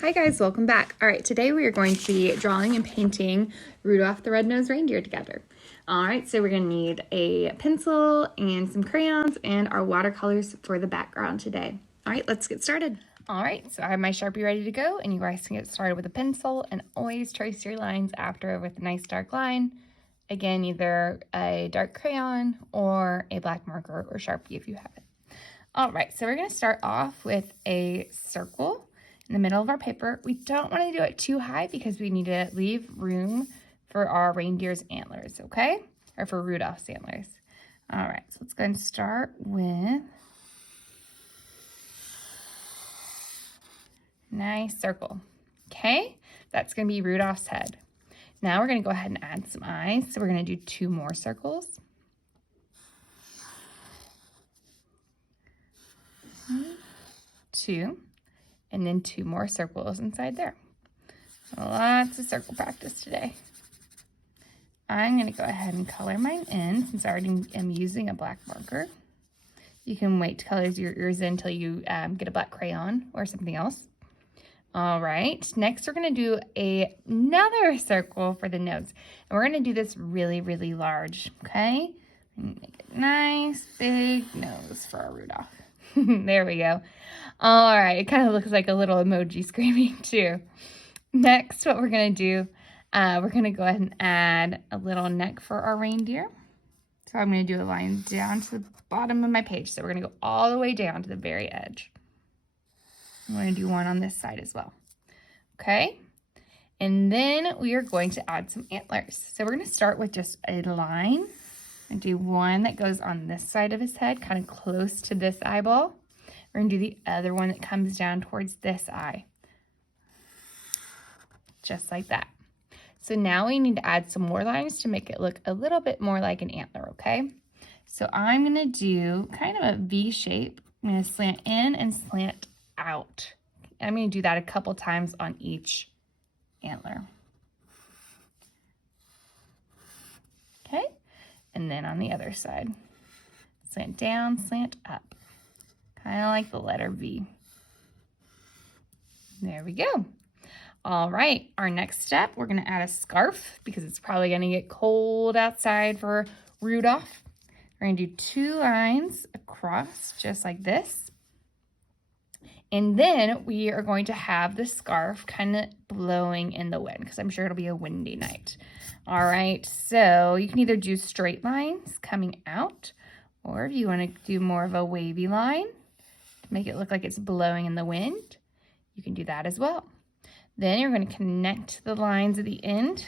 Hi guys, welcome back. All right, today we are going to be drawing and painting Rudolph the Red-Nosed Reindeer together. All right, so we're gonna need a pencil and some crayons and our watercolors for the background today. All right, let's get started. All right, so I have my Sharpie ready to go, and you guys can get started with a pencil and always trace your lines after with a nice dark line. Again, either a dark crayon or a black marker or Sharpie if you have it. All right, so we're gonna start off with a circle in the middle of our paper. We don't want to do it too high because we need to leave room for our reindeer's antlers, okay? Or for Rudolph's antlers. All right, so let's go ahead and start with nice circle. Okay, that's going to be Rudolph's head. Now we're going to go ahead and add some eyes. So we're going to do 2 more circles. 2. And then 2 more circles inside there. So lots of circle practice today. I'm going to go ahead and color mine in since I already am using a black marker. You can wait to color yours in until you get a black crayon or something else. All right, next we're going to do another circle for the nose. And we're going to do this really, really large, okay? Make it nice, big nose for our Rudolph. There we go. All right, it kind of looks like a little emoji screaming too. Next, what we're going to do, we're going to go ahead and add a little neck for our reindeer. So I'm going to do a line down to the bottom of my page. So we're going to go all the way down to the very edge. I'm going to do one on this side as well. Okay. And then we are going to add some antlers. So we're going to start with just a line and do one that goes on this side of his head, kind of close to this eyeball. We're going to do the other one that comes down towards this eye. Just like that. So now we need to add some more lines to make it look a little bit more like an antler, okay? So I'm going to do kind of a V shape. I'm going to slant in and slant out. I'm going to do that a couple times on each antler. Okay? And then on the other side. Slant down, slant up. Kind of like the letter V. There we go. All right, our next step, we're going to add a scarf because it's probably going to get cold outside for Rudolph. We're going to do 2 lines across just like this. And then we are going to have the scarf kind of blowing in the wind because I'm sure it'll be a windy night. All right, so you can either do straight lines coming out, or if you want to do more of a wavy line to make it look like it's blowing in the wind, you can do that as well. Then you're going to connect the lines at the end.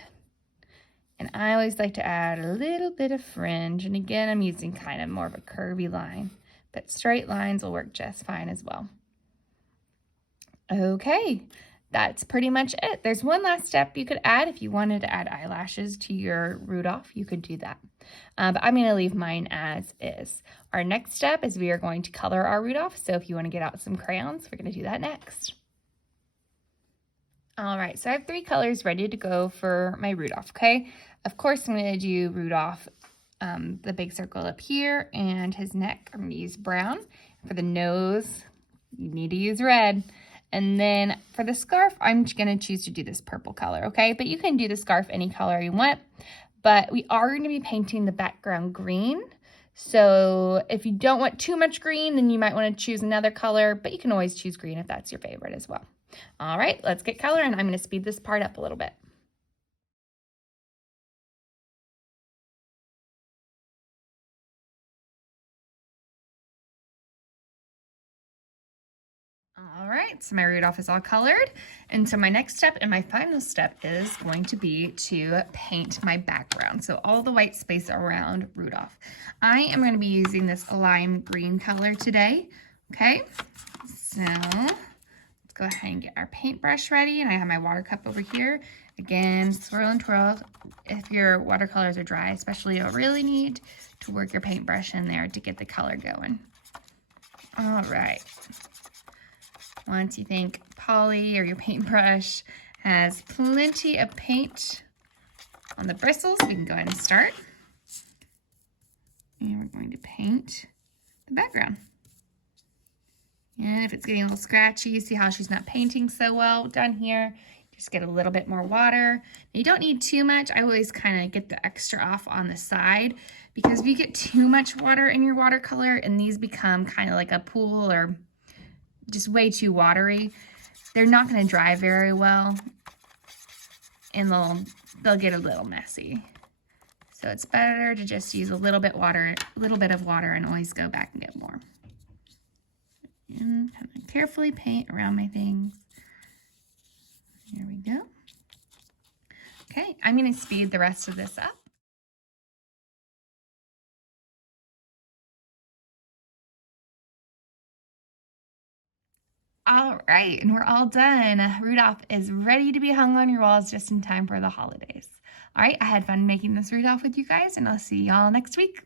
And I always like to add a little bit of fringe. And again, I'm using kind of more of a curvy line, but straight lines will work just fine as well. Okay, that's pretty much it. There's one last step you could add. If you wanted to add eyelashes to your Rudolph, you could do that. But I'm going to leave mine as is. Our next step is we are going to color our Rudolph. So if you want to get out some crayons, we're going to do that next. All right, so I have 3 colors ready to go for my Rudolph, okay? Of course, I'm going to do Rudolph, the big circle up here, and his neck, I'm going to use brown. For the nose, you need to use red. And then for the scarf, I'm going to choose to do this purple color, okay? But you can do the scarf any color you want. But we are going to be painting the background green. So if you don't want too much green, then you might want to choose another color, but you can always choose green if that's your favorite as well. All right, let's get coloring. I'm going to speed this part up a little bit. All right, so my Rudolph is all colored. And so my next step and my final step is going to be to paint my background. So all the white space around Rudolph. I am going to be using this lime green color today. Okay, so let's go ahead and get our paintbrush ready. And I have my water cup over here. Again, swirl and twirl. If your watercolors are dry, especially, you'll really need to work your paintbrush in there to get the color going. All right. Once you think Polly or your paintbrush has plenty of paint on the bristles, we can go ahead and start. And we're going to paint the background. And if it's getting a little scratchy, see how she's not painting so well down here, just get a little bit more water. You don't need too much. I always kind of get the extra off on the side, because if you get too much water in your watercolor and these become kind of like a pool or just way too watery, they're not going to dry very well, and they'll get a little messy. So it's better to just use a little bit of water and always go back and get more. And kind of carefully paint around my things. Here we go. Okay, I'm going to speed the rest of this up. All right, and we're all done. Rudolph is ready to be hung on your walls just in time for the holidays. All right, I had fun making this Rudolph with you guys, and I'll see y'all next week.